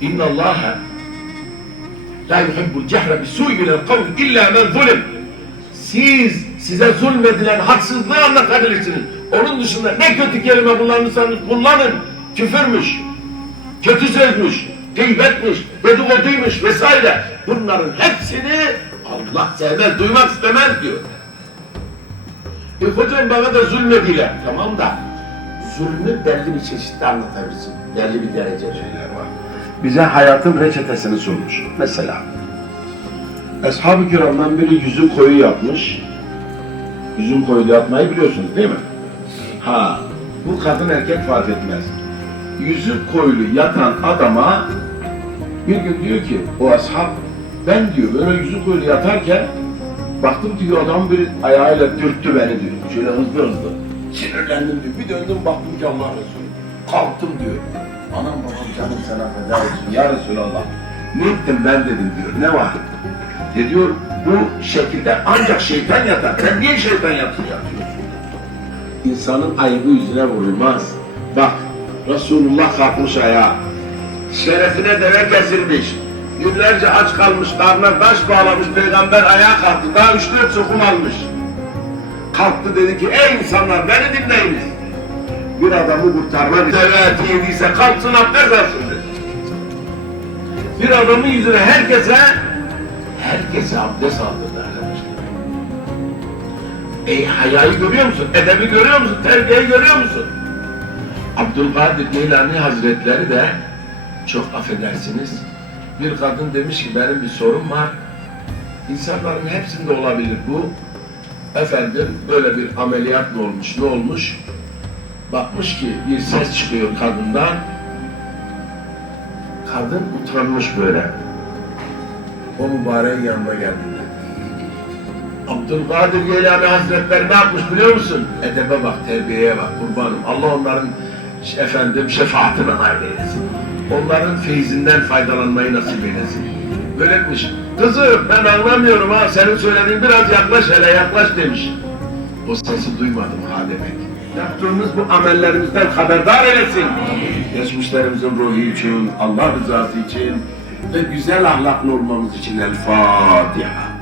İnna Allah la yuhibbul cehre bisu'i minel kavl illa men zulim. Siz size zulmedilen haksızlığı anlatabilirsiniz. Onun dışında ne kötü kelime kullanırsanız kullanın. Küfürmüş, kötü sözmüş, gıybetmiş, dedikoduymuş vesaire. Bunların hepsini Allah sevmez, duymak istemez diyor. E hocam bana da zulmediler. Tamam da zulmü belli bir çeşitte anlatabilirsin. Belli bir derece şeyler var. Bize hayatın reçetesini sormuş. Mesela Ashab-ı kiramdan biri yüzü koyu yapmış. Yüzün koyu yapmayı biliyorsunuz değil mi? Ha, bu kadın erkek fark etmez. Yüzü koyulu yatan adama bir gün diyor ki o ashab ben diyor böyle yüzü koyulu yatarken baktım diyor adam bir ayağıyla dürttü beni diyor. Şöyle hızlı hızlı. Sinirlendim diyor. Bir döndüm baktım ki Allah Resulü. Kalktım diyor. Anam babam canım sana feda olsun. Ya Resulallah. Ne ettim ben dedim diyor. Ne var? Ne diyor? Bu şekilde ancak şeytan yatar. Sen niye şeytan yatıyor yatıyorsun? İnsanın ayıbı yüzüne vurulmaz. Bak Resulullah kalkmış ayağa. Şerefine deve kesilmiş. Günlerce aç kalmış, karnına taş bağlamış peygamber ayağa kalktı. Daha üç dört sokum almış. Kalktı dedi ki ey insanlar beni dinleyiniz. Bir adamı kurtarmak devleti yediyse kalksın abdest alsın. Bir adamın yüzüne herkese herkese abdest aldırdı arkadaşlar. Ey hayayı görüyor musun? Edebi görüyor musun? Terbiyeyi görüyor musun? Abdülkadir Geylani Hazretleri de çok affedersiniz bir kadın demiş ki benim bir sorun var. İnsanların hepsinde olabilir bu. Efendim böyle bir ameliyat mı olmuş ne olmuş? Bakmış ki bir ses çıkıyor kadından. Kadın utanmış böyle. O mübareğin yanına geldiler. Abdülkadir Geylani Hazretleri ne yapmış biliyor musun? Edebe bak, terbiyeye bak kurbanım. Allah onların efendim şefaatine nail eylesin. Onların feyzinden faydalanmayı nasip eylesin. Böyle etmiş. Kızım ben anlamıyorum ha senin söylediğin biraz yaklaş hele yaklaş demiş. O sesi duymadım ha demek. Yaptığımız bu amellerimizden haberdar eylesin. Geçmişlerimizin ruhu için, Allah rızası için ve güzel ahlaklı olmamız için El Fatiha.